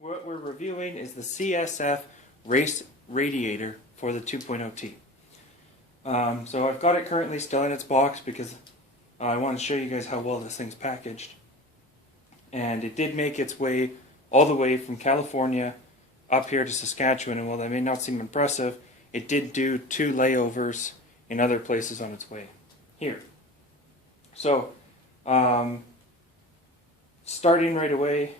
What we're reviewing is the CSF Race radiator for the 2.0T. So I've got it currently still in its box because I want to show you guys how well this thing's packaged. And it did make its way all the way from California up here to Saskatchewan, and while that may not seem impressive, it did do 2 layovers in other places on its way here. So, starting right away,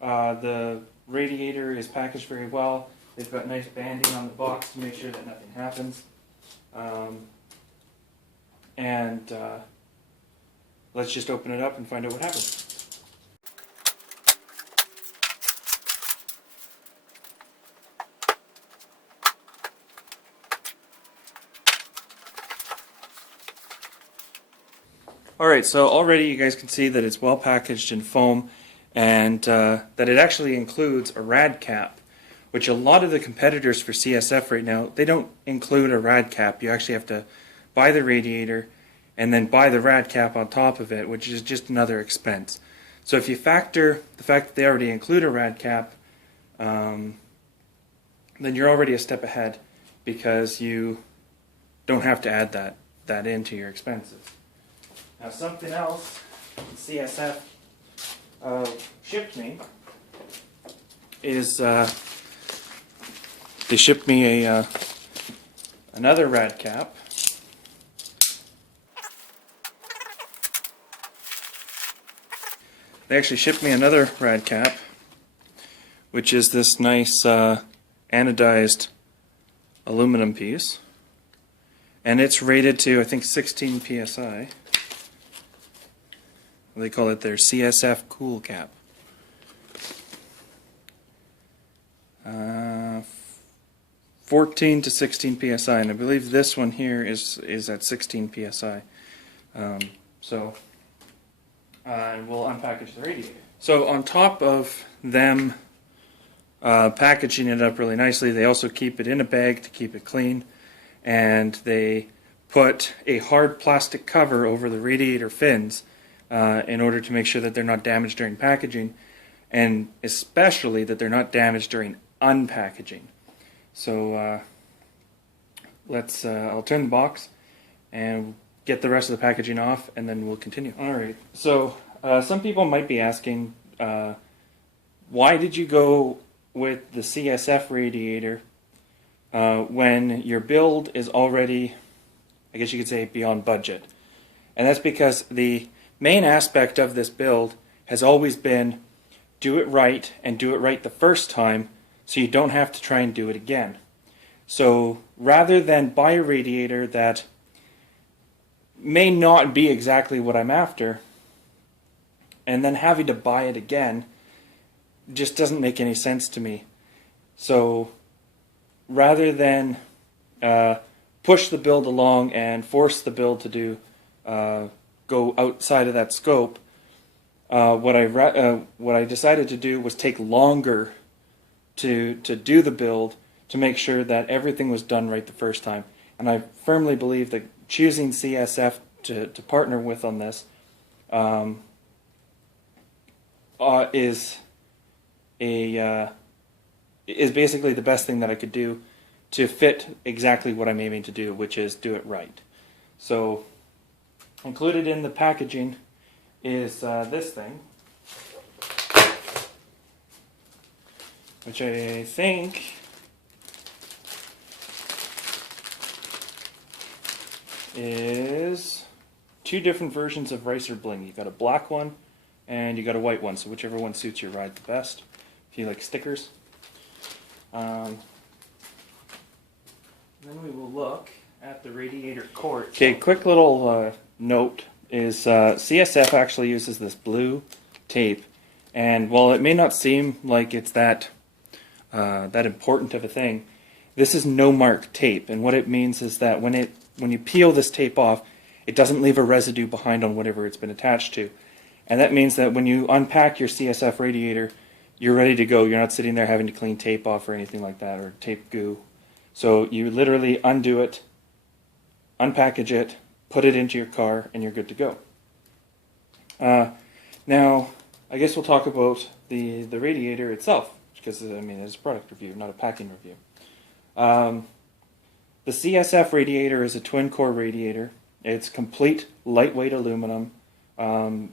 the radiator is packaged very well. They've got nice banding on the box to make sure that nothing happens. Let's just open it up and find out what happens. Alright, so already you guys can see that it's well packaged in foam, and that it actually includes a rad cap, which a lot of the competitors for CSF right now, they don't include a rad cap. You actually have to buy the radiator and then buy the rad cap on top of it, which is just another expense. So if you factor the fact that they already include a rad cap, then you're already a step ahead because you don't have to add that into your expenses. Now something else CSF shipped me is they shipped me another rad cap. They actually shipped me another rad cap, which is this nice anodized aluminum piece, and it's rated to I think 16 psi. They call it their CSF cool cap. 14 to 16 psi, and I believe this one here is at 16 psi. And we'll unpackage the radiator. So on top of them packaging it up really nicely, they also keep it in a bag to keep it clean, and they put a hard plastic cover over the radiator fins in order to make sure that they're not damaged during packaging, and especially that they're not damaged during unpackaging. So I'll turn the box and get the rest of the packaging off, and then we'll continue. Alright, so some people might be asking, why did you go with the CSF radiator when your build is already, I guess you could say, beyond budget? And that's because the main aspect of this build has always been do it right, and do it right the first time so you don't have to try and do it again. So rather than buy a radiator that may not be exactly what I'm after and then having to buy it again just doesn't make any sense to me. So rather than push the build along and force the build to do go outside of that scope, what I decided to do was take longer to do the build to make sure that everything was done right the first time. And I firmly believe that choosing CSF to partner with on this is basically the best thing that I could do to fit exactly what I'm aiming to do, which is do it right. So included in the packaging is this thing, which I think is 2 different versions of Racer Bling. You got a black one and you got a white one, so whichever one suits your ride the best. If you like stickers. Then we will look at the radiator cord. Okay, quick little note is CSF actually uses this blue tape, and while it may not seem like it's that important of a thing, this is no mark tape, and what it means is that when you peel this tape off, it doesn't leave a residue behind on whatever it's been attached to, and that means that when you unpack your CSF radiator, you're ready to go. You're not sitting there having to clean tape off or anything like that, or tape goo. So you literally undo it, unpackage it, put it into your car, and you're good to go. Now, I guess we'll talk about the radiator itself, because, I mean, it's a product review, not a packing review. The CSF radiator is a twin-core radiator. It's complete lightweight aluminum, and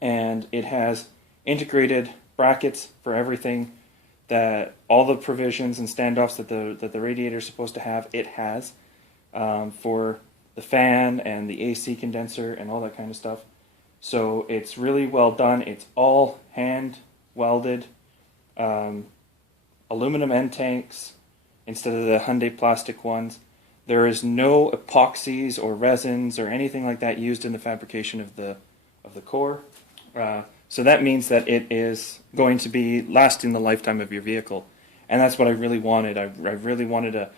it has integrated brackets for everything, that all the provisions and standoffs that the radiator is supposed to have, it has, for the fan and the AC condenser and all that kind of stuff. So it's really well done. It's all hand welded aluminum end tanks instead of the Hyundai plastic ones. There is no epoxies or resins or anything like that used in the fabrication of the core. So that means that it is going to be lasting the lifetime of your vehicle, and that's what I really wanted. I really wanted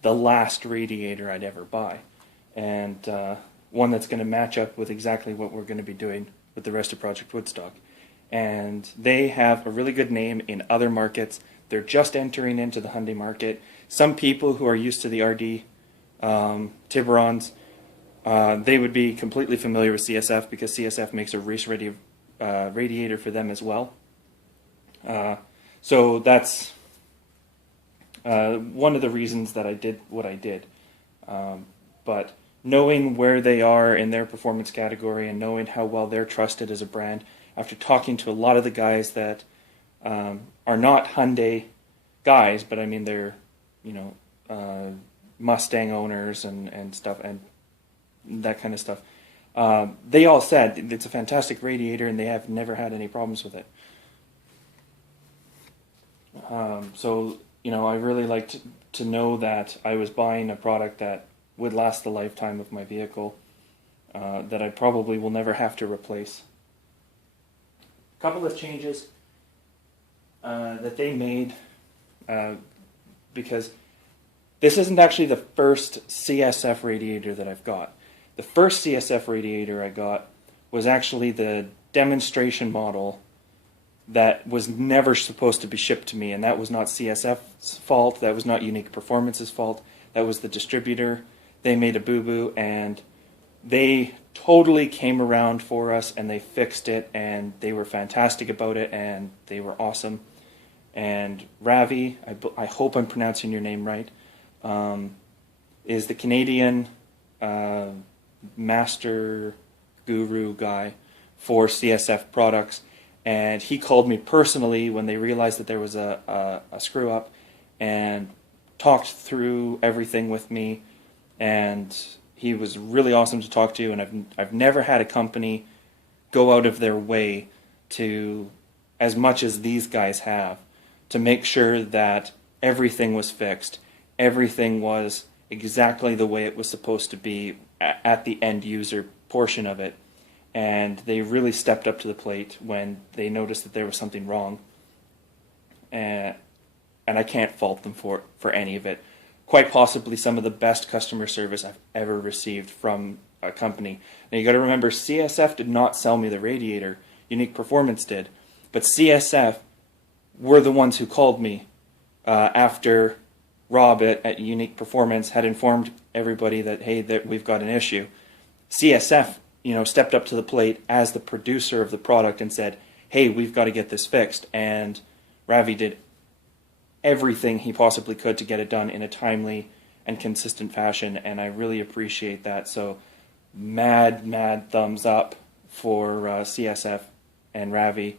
the last radiator I'd ever buy, and one that's going to match up with exactly what we're going to be doing with the rest of Project Woodstock. And they have a really good name in other markets. They're just entering into the Hyundai market. Some people who are used to the RD Tiburons, they would be completely familiar with CSF, because CSF makes a race-ready radiator for them as well. So that's one of the reasons that I did what I did. But knowing where they are in their performance category and knowing how well they're trusted as a brand, after talking to a lot of the guys that are not Hyundai guys, but I mean they're, you know, Mustang owners and stuff and that kind of stuff, they all said it's a fantastic radiator and they have never had any problems with it. So, you know, I really liked to know that I was buying a product that would last the lifetime of my vehicle, that I probably will never have to replace. A couple of changes that they made, because this isn't actually the first CSF radiator that I've got. The first CSF radiator I got was actually the demonstration model that was never supposed to be shipped to me, and that was not CSF's fault, that was not Unique Performance's fault, that was the distributor. They made a boo-boo, and they totally came around for us, and they fixed it, and they were fantastic about it, and they were awesome. And Ravi, I hope I'm pronouncing your name right, is the Canadian master guru guy for CSF products, and he called me personally when they realized that there was a screw up, and talked through everything with me, and he was really awesome to talk to. And I've never had a company go out of their way to, as much as these guys have, to make sure that everything was fixed, everything was exactly the way it was supposed to be at the end user portion of it. And they really stepped up to the plate when they noticed that there was something wrong. And I can't fault them for any of it. Quite possibly some of the best customer service I've ever received from a company. Now you got to remember, CSF did not sell me the radiator. Unique Performance did. But CSF were the ones who called me after Rob at Unique Performance had informed everybody that, hey, that we've got an issue. CSF, you know, stepped up to the plate as the producer of the product and said, hey, we've got to get this fixed. And Ravi did everything he possibly could to get it done in a timely and consistent fashion, and I really appreciate that. So mad thumbs up for CSF and Ravi,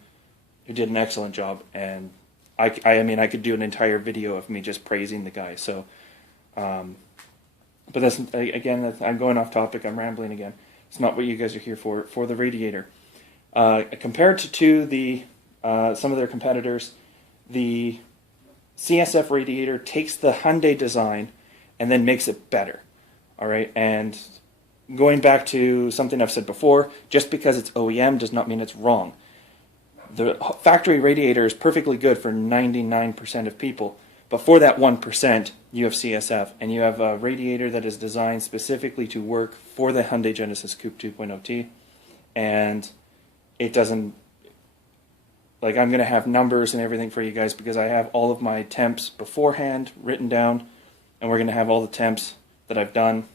who did an excellent job. And I mean, I could do an entire video of me just praising the guy. So, but that's, again, I'm going off topic, I'm rambling again. It's not what you guys are here for the radiator. Compared to the some of their competitors, the CSF radiator takes the Hyundai design and then makes it better. All right, and going back to something I've said before, just because it's OEM does not mean it's wrong. The factory radiator is perfectly good for 99% of people, but for that 1%, you have CSF, and you have a radiator that is designed specifically to work for the Hyundai Genesis Coupe 2.0T, and it doesn't, like, I'm going to have numbers and everything for you guys because I have all of my temps beforehand written down, and we're going to have all the temps that I've done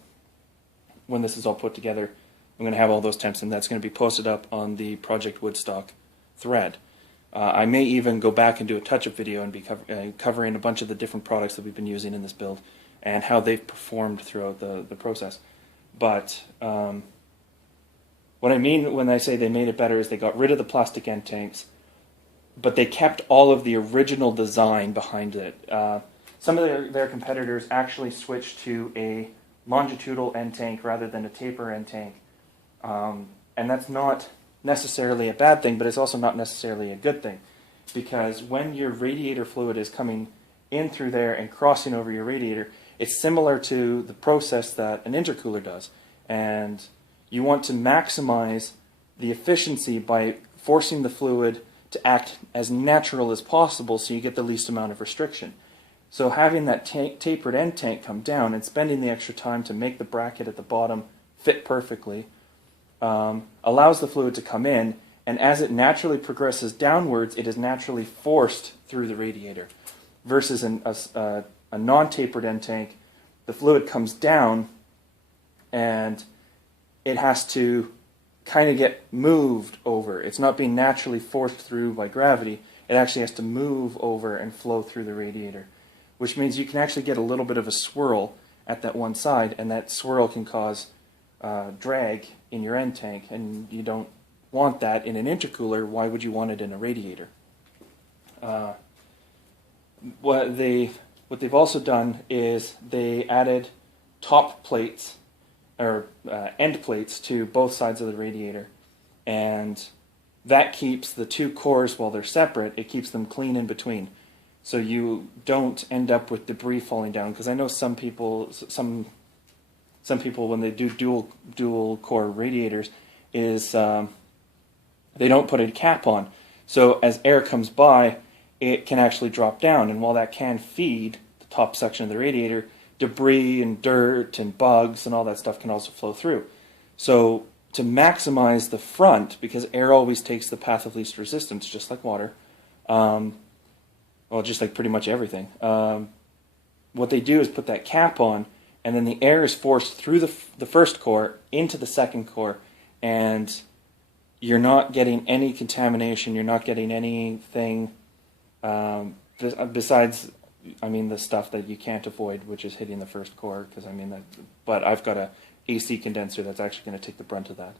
when this is all put together. I'm going to have all those temps, and that's going to be posted up on the Project Woodstock thread. I may even go back and do a touch-up video and be covering a bunch of the different products that we've been using in this build and how they've performed throughout the process. But what I mean when I say they made it better is they got rid of the plastic end tanks, but they kept all of the original design behind it. Some of their competitors actually switched to a longitudinal end tank rather than a taper end tank. And that's not necessarily a bad thing, but it's also not necessarily a good thing, because when your radiator fluid is coming in through there and crossing over your radiator, it's similar to the process that an intercooler does, and you want to maximize the efficiency by forcing the fluid to act as natural as possible so you get the least amount of restriction. So having that tapered end tank come down and spending the extra time to make the bracket at the bottom fit perfectly allows the fluid to come in, and as it naturally progresses downwards, it is naturally forced through the radiator. Versus a non-tapered end tank, the fluid comes down and it has to kind of get moved over. It's not being naturally forced through by gravity. It actually has to move over and flow through the radiator, which means you can actually get a little bit of a swirl at that one side, and that swirl can cause drag in your end tank, and you don't want that in an intercooler. Why would you want it in a radiator? What they've also done is they added top plates or end plates to both sides of the radiator, and that keeps the two cores, while they're separate, it keeps them clean in between, so you don't end up with debris falling down. Because I know some people when they do dual core radiators is they don't put a cap on, so as air comes by, it can actually drop down, and while that can feed the top section of the radiator, debris and dirt and bugs and all that stuff can also flow through. So to maximize the front, because air always takes the path of least resistance, just like water, well, just like pretty much everything, what they do is put that cap on, and then the air is forced through the first core into the second core, and you're not getting any contamination, you're not getting anything besides, I mean, the stuff that you can't avoid, which is hitting the first core, because I mean that. But I've got a AC condenser that's actually going to take the brunt of that.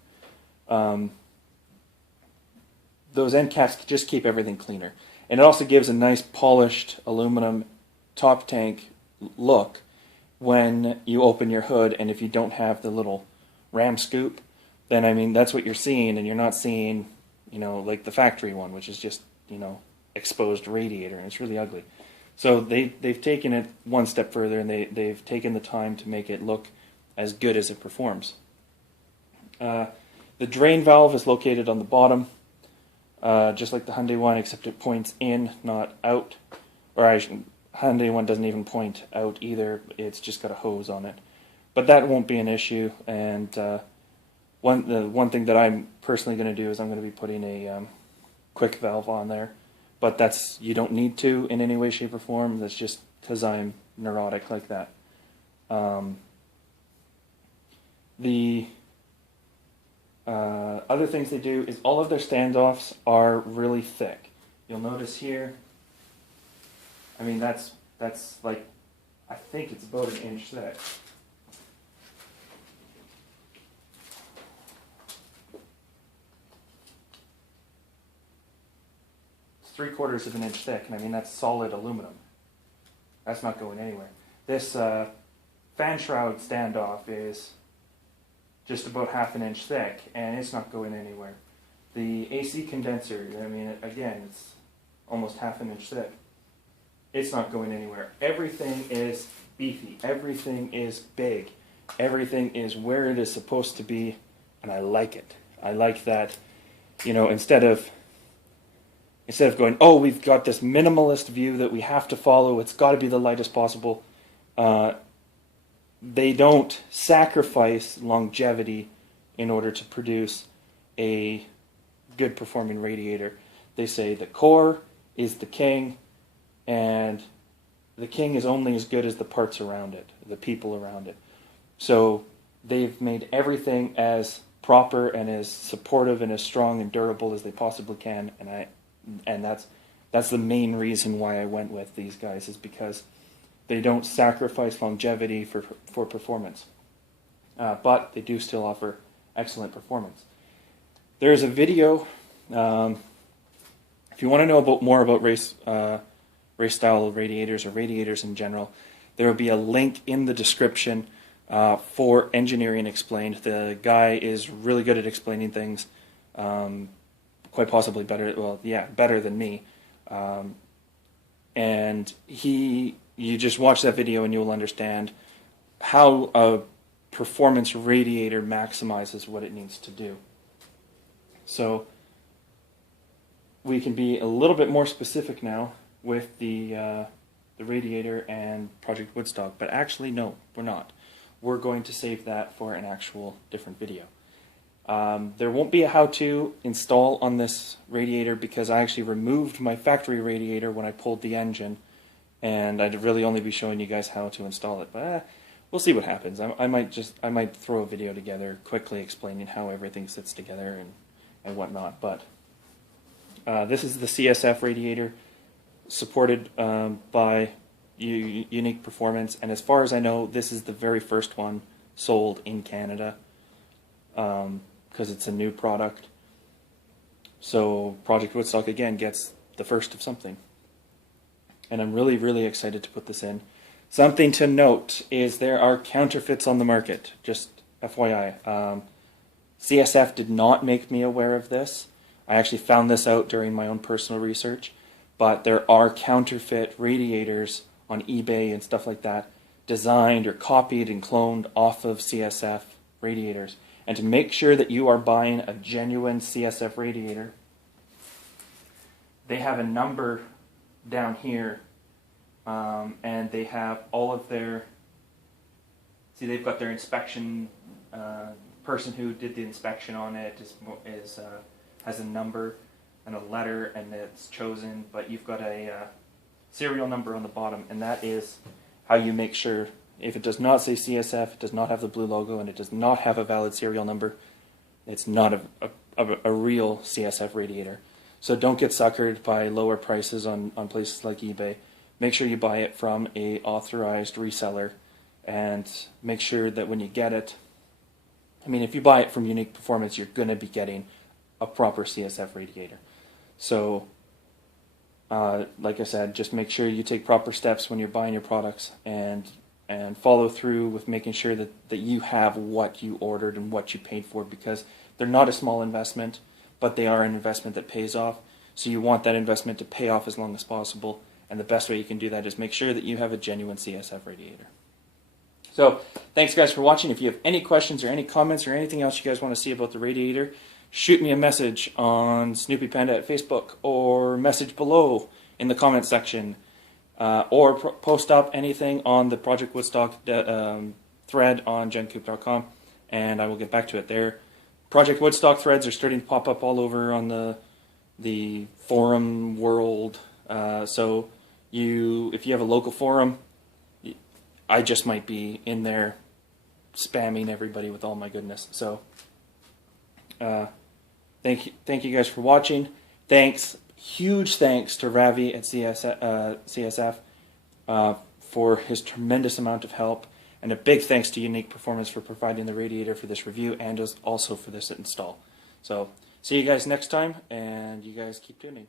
Those end caps just keep everything cleaner, and it also gives a nice polished aluminum top tank look when you open your hood. And if you don't have the little ram scoop, then I mean that's what you're seeing, and you're not seeing, you know, like the factory one, which is just, you know, exposed radiator, and it's really ugly. So they've taken it one step further, and they've taken the time to make it look as good as it performs. The drain valve is located on the bottom, just like the Hyundai one, except it points in, not out. Or Hyundai one doesn't even point out either. It's just got a hose on it. But that won't be an issue. And one thing that I'm personally going to do is I'm going to be putting a quick valve on there. But that's, you don't need to in any way, shape, or form. That's just because I'm neurotic like that. The other things they do is all of their standoffs are really thick. You'll notice here, I mean, that's like, I think it's about an inch thick. It's 3/4 of an inch thick, and I mean, that's solid aluminum. That's not going anywhere. This fan shroud standoff is just about 1/2 inch thick, and it's not going anywhere. The AC condenser, I mean, again, it's almost 1/2 inch thick. It's not going anywhere. Everything is beefy. Everything is big. Everything is where it is supposed to be, and I like it. I like that, you know, instead of going, oh, we've got this minimalist view that we have to follow, it's got to be the lightest possible, they don't sacrifice longevity in order to produce a good performing radiator. They say the core is the king, and the king is only as good as the parts around it, the people around it. So they've made everything as proper and as supportive and as strong and durable as they possibly can. And that's the main reason why I went with these guys, is because they don't sacrifice longevity for performance, but they do still offer excellent performance. There's a video. If you want to know more about race style radiators or radiators in general, there will be a link in the description for Engineering Explained. The guy is really good at explaining things, quite possibly better. Well, yeah, better than me. And you just watch that video and you'll understand how a performance radiator maximizes what it needs to do. So we can be a little bit more specific now with the radiator and Project Woodstock, but actually no, we're not. We're going to save that for an actual different video. There won't be a how-to install on this radiator because I actually removed my factory radiator when I pulled the engine, and I'd really only be showing you guys how to install it. But we'll see what happens. I might throw a video together quickly explaining how everything sits together and whatnot. But this is the CSF radiator, supported by Unique Performance, and as far as I know, this is the very first one sold in Canada, because it's a new product. So Project Woodstock again gets the first of something, and I'm really, really excited to put this in. Something to note is there are counterfeits on the market, just FYI. CSF did not make me aware of this. I actually found this out during my own personal research, but there are counterfeit radiators on eBay and stuff like that, designed or copied and cloned off of CSF radiators. And to make sure that you are buying a genuine CSF radiator, they have a number down here, and they have all of their, see, they've got their inspection, person who did the inspection on it has a number and a letter, and it's chosen, but you've got a serial number on the bottom, and that is how you make sure. If it does not say CSF, it does not have the blue logo, and it does not have a valid serial number, it's not a real CSF radiator. So don't get suckered by lower prices on places like eBay. Make sure you buy it from a authorized reseller, and make sure that when you get it, I mean, if you buy it from Unique Performance, you're going to be getting a proper CSF radiator. So like I said, just make sure you take proper steps when you're buying your products, and follow through with making sure that you have what you ordered and what you paid for, because they're not a small investment, but they are an investment that pays off. So you want that investment to pay off as long as possible, and the best way you can do that is make sure that you have a genuine CSF radiator. So thanks guys for watching. If you have any questions or any comments or anything else you guys want to see about the radiator, shoot me a message on Snoopy Panda at Facebook, or message below in the comment section, or post up anything on the Project Woodstock thread on GenCoupe.com, and I will get back to it there. Project Woodstock threads are starting to pop up all over on the forum world, so if you have a local forum, I just might be in there spamming everybody with all my goodness. So thank you guys for watching. Huge thanks to Ravi at CSF for his tremendous amount of help, and a big thanks to Unique Performance for providing the radiator for this review and also for this install. So see you guys next time, and you guys keep tuning.